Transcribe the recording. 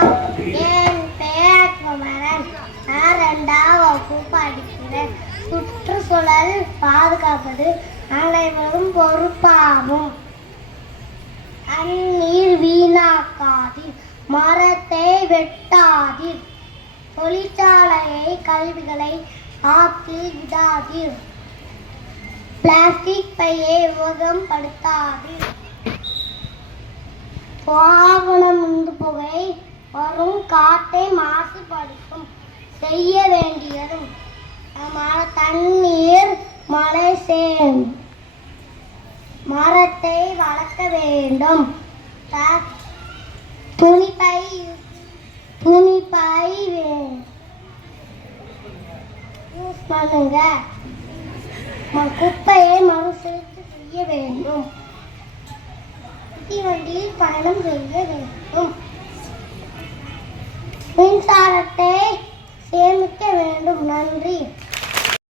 வணக்கம் என் பெயர் குமரன். நான் ரெண்டாம் வகுப்பு படிக்கிறேன். சுற்றுச்சூழல் பாதுகாப்பது அனைவரும் பொறுப்பாகும். தண்ணீர் வீணாக்காதீர். மரத்தை வெட்டாதீர். தொழிற்சாலையை கல்விகளை ஆற்றில் விடாதீர். பிளாஸ்டிக் பையை உபயோகம் படுத்தாதீர் வாகனம் உந்து புகை வரும் காற்றை மாசுபடுத்தும் செய்ய வேண்டியதும் மழை தண்ணீர் மழை சேரும் மரத்தை வளர்க்க வேண்டும். துணிப்பை துணிப்பை யூஸ் பண்ணுங்க. குப்பையை மறுசுழற்சி செய்ய வேண்டும். மிதிவண்டியில் பயணம் செய்ய வேண்டும். மின்சாரத்தை சேமிக்க வேண்டும். நன்றி.